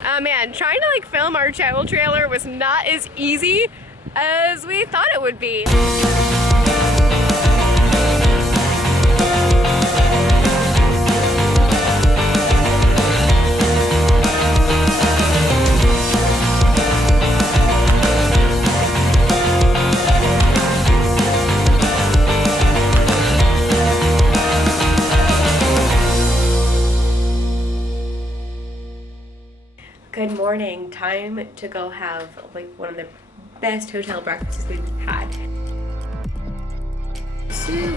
Man, trying to like film our channel trailer was not as easy as we thought it would be. Good morning. Time to go have like one of the best hotel breakfasts we've had. Soup.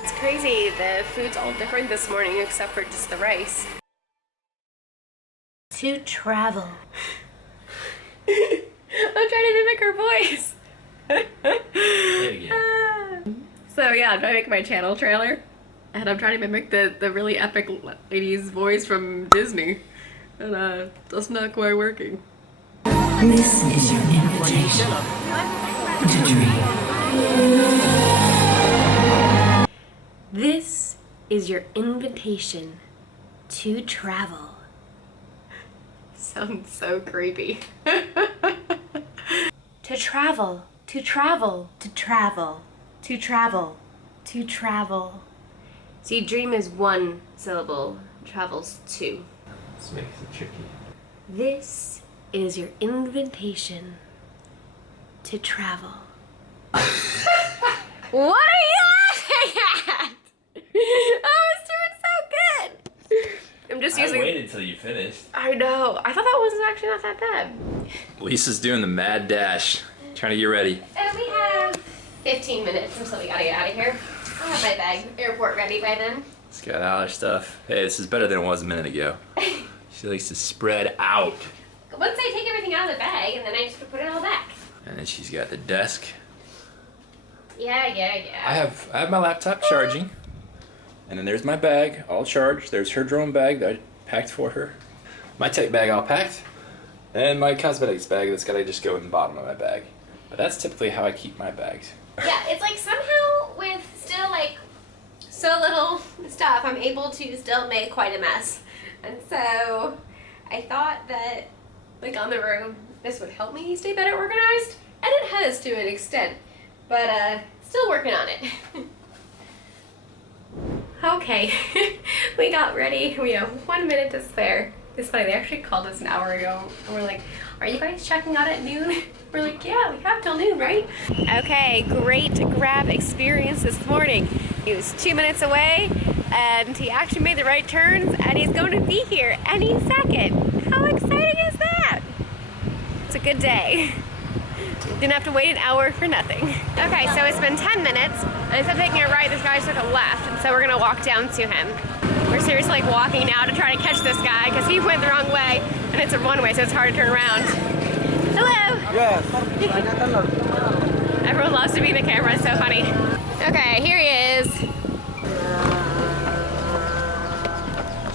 It's crazy. The food's all different this morning except for just the rice. To travel. I'm trying to mimic her voice. So yeah, I'm trying to make my channel trailer. And I'm trying to mimic the really epic lady's voice from Disney. And that's not quite working. This is your invitation to dream. This is your invitation to travel. Sounds so creepy. To travel, to travel, to travel, to travel, to travel. See, dream is one syllable, travel's two. This makes it tricky. This is your invitation to travel. What are you laughing at? I was doing so good. I'm just using. I waited till you finished. I know. I thought that was actually not that bad. Lisa's doing the mad dash, trying to get ready. And we have 15 minutes until we gotta get out of here. I'll have my bag airport ready by then. It's got all her stuff. Hey, this is better than it was a minute ago. She likes to spread out. Once I take everything out of the bag, and then I just put it all back. And then she's got the desk. Yeah. I have my laptop charging. And then there's my bag, all charged. There's her drone bag that I packed for her. My tech bag all packed. And my cosmetics bag that's gotta just go in the bottom of my bag. But that's typically how I keep my bags. Yeah, it's like somehow with still like so little stuff, I'm able to still make quite a mess. And so I thought that like on the road, this would help me stay better organized. And it has to an extent, but still working on it. Okay, we got ready. We have 1 minute to spare. It's funny, they actually called us an hour ago and we're like, are you guys checking out at noon? We're like, yeah, we have till noon, right? Okay, great grab experience this morning. He was 2 minutes away and he actually made the right turns and he's going to be here any second. How exciting is that? It's a good day. Didn't have to wait an hour for nothing. Okay, so it's been 10 minutes and instead of taking a right, this guy took a left and so we're gonna walk down to him. We're seriously like walking now to try to catch this guy because he went the wrong way and it's a one-way, so it's hard to turn around. Hello! Yes. Everyone loves to be in the camera, it's so funny. Okay, here he is.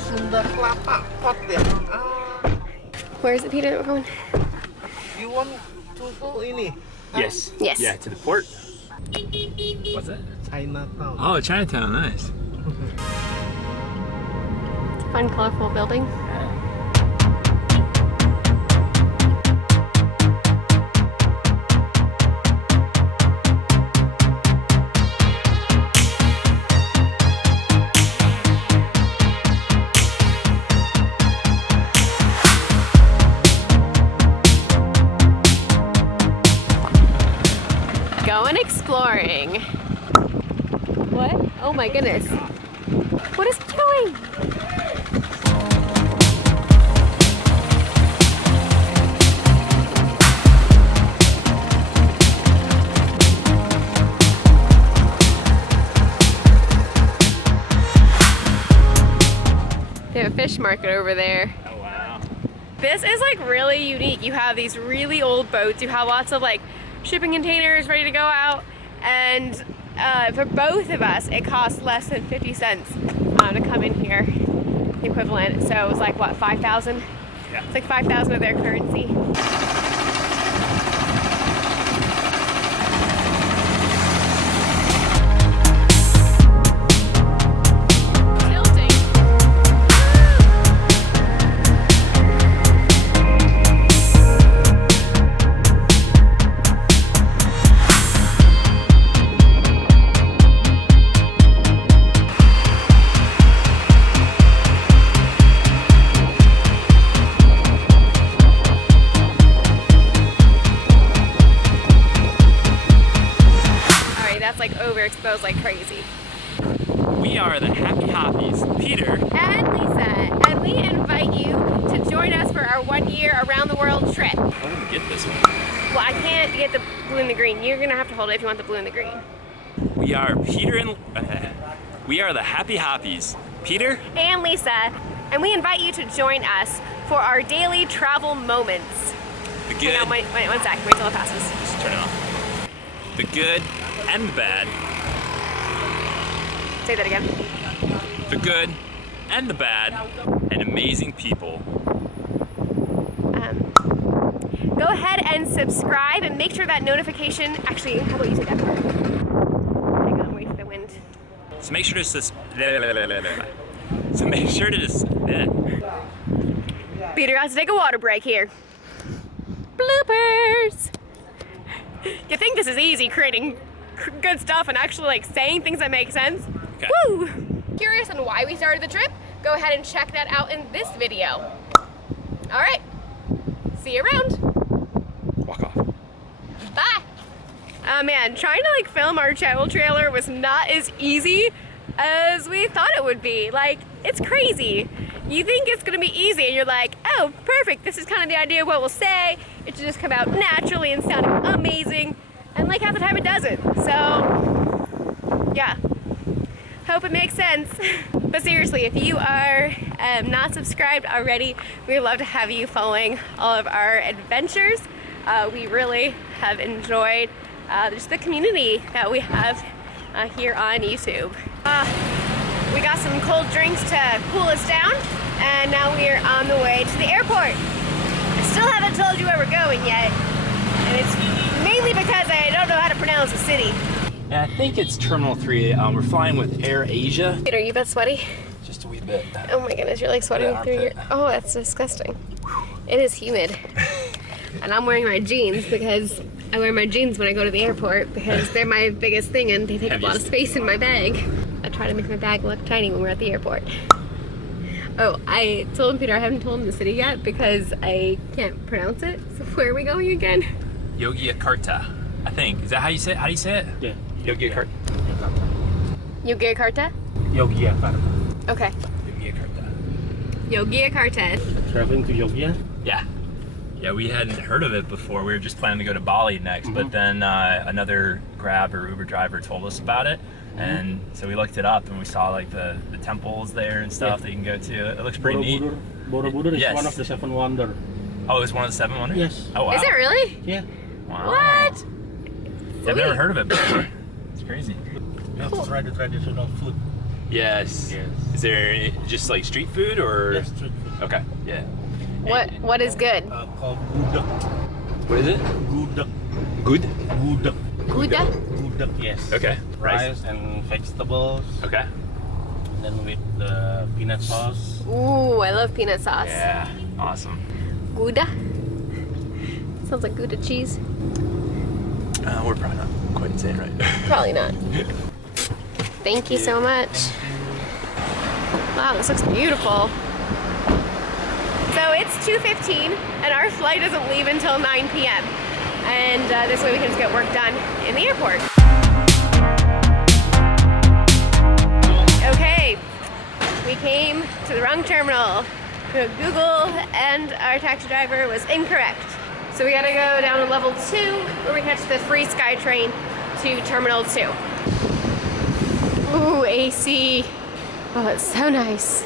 Sunda Kelapa Hotel. Where's the Peter that we're going? You want to go ini? Yes. Yes. Yeah, to the port. What's that? Chinatown. Oh, Chinatown, nice. Fun, colorful building. Going exploring. What? Oh my goodness. What is he doing? They have a fish market over there. Oh, wow. This is like really unique. You have these really old boats. You have lots of like shipping containers ready to go out. And for both of us, it cost less than 50 cents to come in here, the equivalent. So it was like, what, 5,000? Yeah. It's like 5,000 of their currency. Tilting. smells like crazy. We are the Happy Hoppies, Peter And Lisa, and we invite you to join us for our 1 year around the world trip. I didn't get this one. Well, I can't get the blue and the green. You're gonna have to hold it if you want the blue and the green. We are we are the Happy Hoppies, Peter And Lisa, and we invite you to join us for our daily travel moments. the Hang good. on, wait 1 sec, wait till it passes. Just turn it off. The good and the bad. Say that again. The good and the bad and amazing people. Go ahead and subscribe and make sure that notification, actually, how about you say that part? Hang on, wait for the wind. So make sure to So make sure to Peter has to take a water break here. Bloopers! You think this is easy, creating good stuff and actually like saying things that make sense? Okay. Woo! Curious on why we started the trip? Go ahead and check that out in this video. All right, see you around. Walk off. Bye! Oh man, trying to like film our travel trailer was not as easy as we thought it would be. Like, it's crazy. You think it's gonna be easy and you're like, oh, perfect, this is kind of the idea of what we'll say. It should just come out naturally and sound amazing. And like half the time it doesn't. So, yeah. Hope it makes sense. But seriously, if you are not subscribed already, we'd love to have you following all of our adventures. We really have enjoyed just the community that we have here on YouTube. We got some cold drinks to cool us down, and now we are on the way to the airport. I still haven't told you where we're going yet, and it's mainly because I don't know how to pronounce the city. And I think it's Terminal 3. We're flying with Air Asia. Peter, you bet sweaty? Just a wee bit. Oh my goodness, you're like sweating Yeah, through your... armpit. Oh, that's disgusting. It is humid. And I'm wearing my jeans because I wear my jeans when I go to the airport because they're my biggest thing and they take up a lot of space in my bag. I try to make my bag look tiny when we're at the airport. Oh, I told Peter I haven't told him the city yet because I can't pronounce it. So where are we going again? Yogyakarta, I think. Is that how you say it? How do you say it? Yeah. Yogyakarta. Yogyakarta? Yogyakarta. Okay. Yogyakarta. Yogyakarta. Traveling to Yogyakarta? Yeah. Yeah, we hadn't heard of it before. We were just planning to go to Bali next, but then another Grab or Uber driver told us about it. And so we looked it up and we saw like the temples there and stuff that you can go to. It looks pretty neat. Borobudur is Yes. one of the 7 wonders. Oh, it's one of the 7 wonders? Yes. Oh, wow. Is it really? Yeah. Wow. What? I've never heard of it before. It's crazy. You have to try the traditional food. Yes. Yes. Is there just like street food or? Yes, street food. Okay, yeah. What is good? Called gudeg. What is it? Gudeg. Good? Gudeg. Gouda? Gudeg, yes. Okay. Rice and vegetables. Okay. And then with the peanut sauce. Ooh, I love peanut sauce. Yeah, awesome. Gouda? Sounds like Gouda cheese. We're probably not quite saying right. Probably not. Thank you so much. Wow, this looks beautiful. So it's 2:15 and our flight doesn't leave until 9 p.m. And this way we can just get work done in the airport. Okay, we came to the wrong terminal. Google and our taxi driver was incorrect. So we gotta go down to level 2 where we catch the free sky train to terminal 2. Ooh, AC. Oh, it's so nice.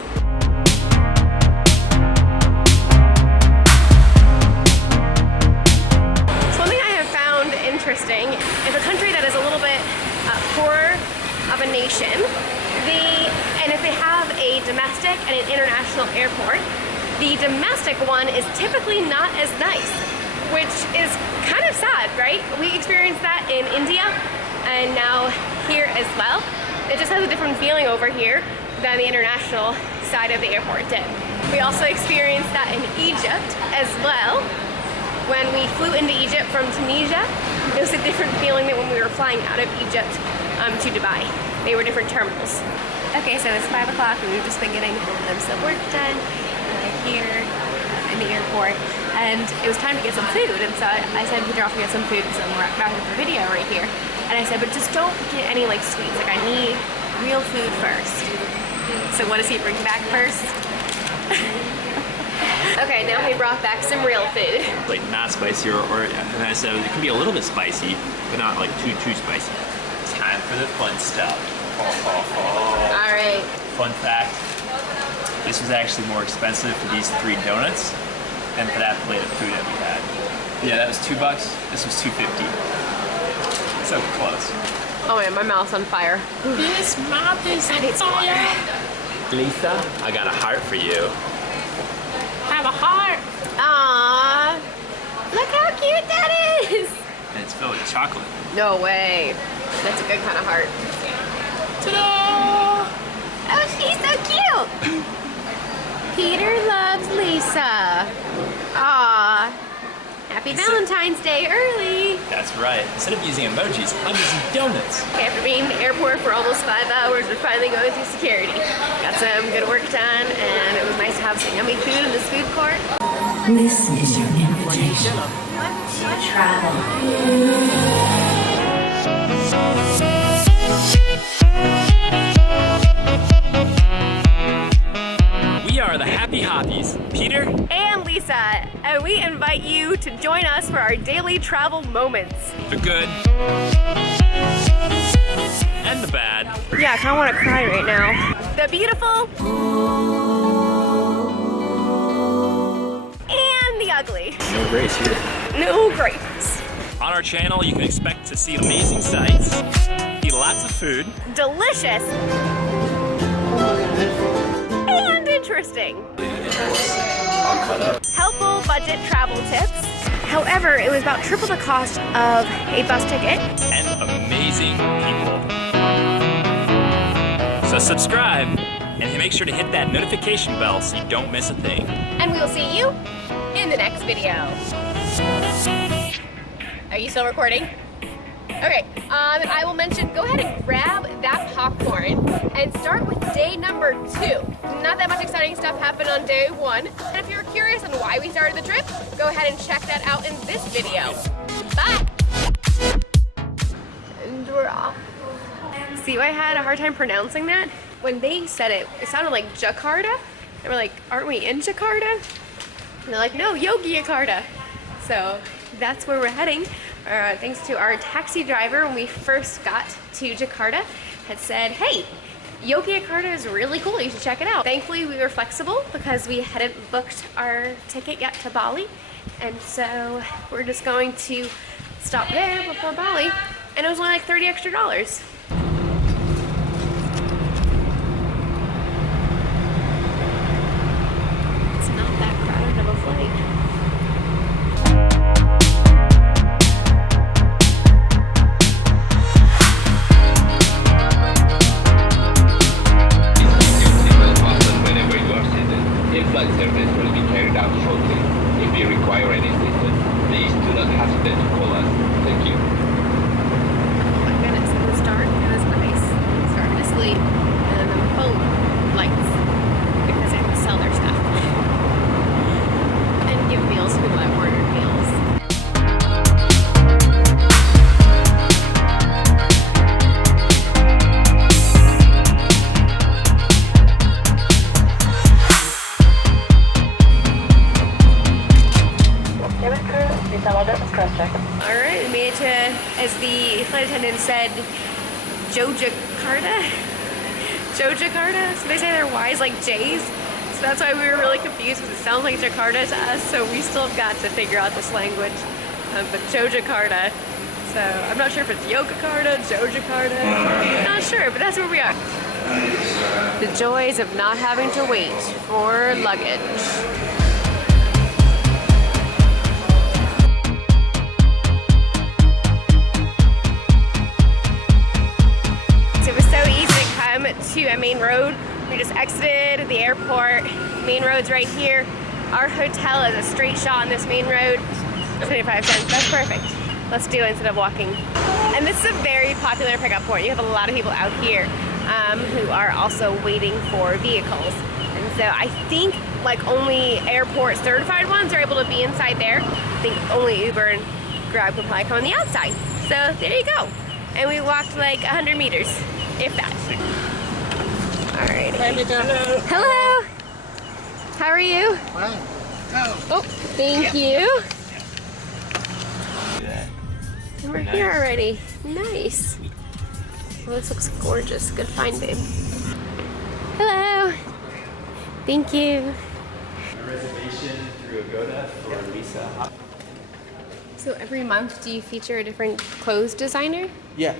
Something I have found interesting is a country that is a little bit poorer of a nation. And if they have a domestic and an international airport, the domestic one is typically not as nice, which is kind of sad, right? We experienced that in India and now here as well. It just has a different feeling over here than the international side of the airport did. We also experienced that in Egypt as well. When we flew into Egypt from Tunisia, it was a different feeling than when we were flying out of Egypt to Dubai. They were different terminals. Okay, so it's 5 o'clock and we've just been getting some work done here in the airport. And it was time to get some food. And so I said, Peter, off to get some food. So we're wrapping up the video right here. And I said, but just don't get any like sweets. Like I need real food first. So what does he bring back first? Okay, now he brought back some real food. Like not spicy and I said it can be a little bit spicy, but not like too spicy. Time for the fun stuff. All right. Fun fact, this was actually more expensive for these 3 donuts than for that plate of food that we had. Yeah, that was $2. This was $2.50. So close. Oh man, my mouth's on fire. This mouth is on fire. Lisa, I got a heart for you. Have a heart. Aww. Look how cute that is. And it's filled with chocolate. No way. That's a good kind of heart. Ta-da! Oh, she's so cute. Peter loves Lisa. Aww. Happy Valentine's Day early. That's right. Instead of using emojis, I'm using donuts. Okay, after being in the airport for almost 5 hours, we're finally going through security. Got some good work done, and it was nice to have some yummy food in this food court. This is your invitation to travel. We are the Happy Hoppies, Peter And Lisa, and we invite you to join us for our daily travel moments. the good and the bad. Yeah, I kind of want to cry right now. The beautiful and the ugly. No grace here. No grapes. On our channel, you can expect to see amazing sights, eat lots of food, Delicious. And interesting. Helpful budget travel tips. However, it was about triple the cost of a bus ticket. and amazing people. So subscribe and make sure to hit that notification bell so you don't miss a thing. And we will see you in the next video. Are you still recording? Okay, I will mention, go ahead and grab that popcorn and start with day number 2. Not that much exciting stuff happened on day 1. And if you're curious on why we started the trip, go ahead and check that out in this video. Bye! And we're off. See why I had a hard time pronouncing that? When they said it, it sounded like Jakarta. And we're like, aren't we in Jakarta? And they're like, no, Yogyakarta. So that's where we're heading. Thanks to our taxi driver when we first got to Jakarta, had said, hey, Yogyakarta is really cool, you should check it out. Thankfully we were flexible because we hadn't booked our ticket yet to Bali. And so we're just going to stop there before Bali. And it was only like $30 extra. It's not that crowded of a flight. In-flight service will be carried out shortly. If you require any assistance, please do not hesitate to call us. Thank you. Oh my goodness, it was dark, it was nice. Started to sleep, and then boom, lights. Because they have to sell their stuff. And give meals to people that ordered meals. Alright, we made it to, as the flight attendant said, Yogyakarta? Yogyakarta? So they say their Y's like J's. So that's why we were really confused because it sounds like Jakarta to us. So we still have got to figure out this language. But Yogyakarta. So I'm not sure if it's Yogyakarta, Yogyakarta. Not sure, but that's where we are. The joys of not having to wait for luggage. It was so easy to come to a main road. We just exited the airport. Main road's right here. Our hotel is a straight shot on this main road. 25 cents, that's perfect. Let's do it instead of walking. And this is a very popular pickup point. You have a lot of people out here who are also waiting for vehicles. And so I think like only airport certified ones are able to be inside there. I think only Uber and Grab can probably come on the outside. So there you go. and we walked like 100 meters, if that. Alrighty. Hello. Hello. How are you? Fine. Oh, thank you. And we're here already. Nice. Well, this looks gorgeous. Good find, babe. Hello. Thank you. A reservation through Agoda for Lisa. So every month, do you feature a different clothes designer? Yeah,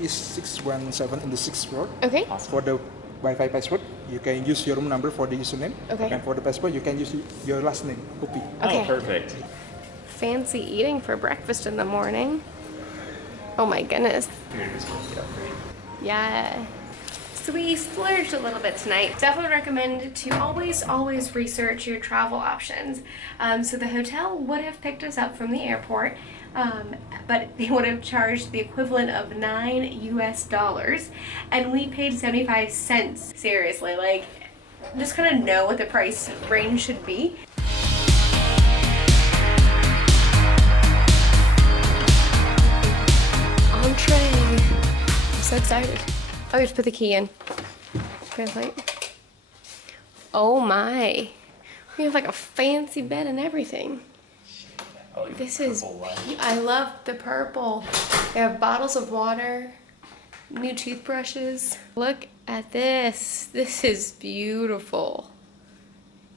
it's 617 in the 6th floor. Okay. For the Wi-Fi password, you can use your room number for the username. Okay. And for the passport, you can use your last name, Hoppe. Okay. Oh, perfect. Fancy eating for breakfast in the morning. Oh my goodness. You're just going to get upgrade. Yeah. So we splurged a little bit tonight. Definitely recommend to always research your travel options. So the hotel would have picked us up from the airport, but they would have charged the equivalent of $9 US, and we paid 75 cents. Seriously, like, just kind of know what the price range should be. Entree. I'm so excited. Oh, we have to put the key in. Translate. Oh my. We have like a fancy bed and everything. This is, I love the purple. They have bottles of water, new toothbrushes. Look at this. This is beautiful.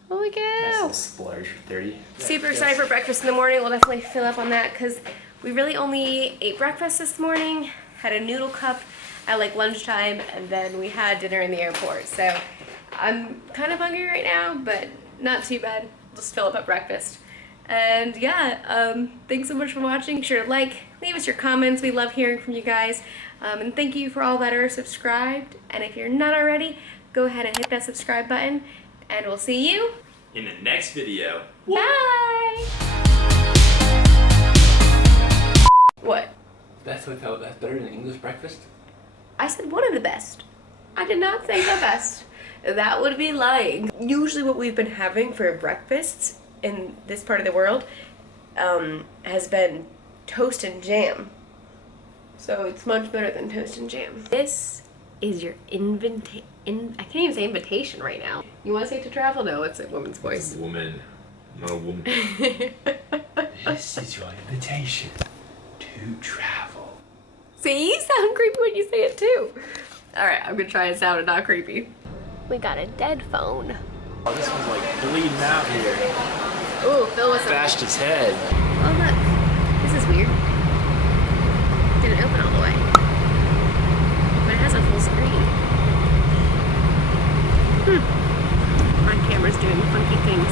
Holy cow. Nice little splurge for 30. Super excited for breakfast in the morning. We'll definitely fill up on that because we really only ate breakfast this morning, had a noodle cup at like lunchtime, and then we had dinner in the airport. So I'm kind of hungry right now, but not too bad. Just fill up at breakfast. And yeah, thanks so much for watching. Be sure to like, leave us your comments. We love hearing from you guys. And thank you for all that are subscribed. And if you're not already, go ahead and hit that subscribe button. And we'll see you in the next video. Bye! What? That's better than English breakfast? I said one of the best. I did not say the best. That would be lying. Usually what we've been having for breakfasts in this part of the world has been toast and jam. So it's much better than toast and jam. This is your I can't even say invitation right now. You want to say to travel? No, it's a woman's voice. Woman. Not a woman. This is your invitation to travel. See, you sound creepy when you say it too. Alright, I'm gonna try and sound not creepy. We got a dead phone. Oh, this one's like bleeding out here. Ooh, Phil was Bashed his head. Oh look, this is weird. Didn't open all the way. But it has a full screen. My camera's doing funky things.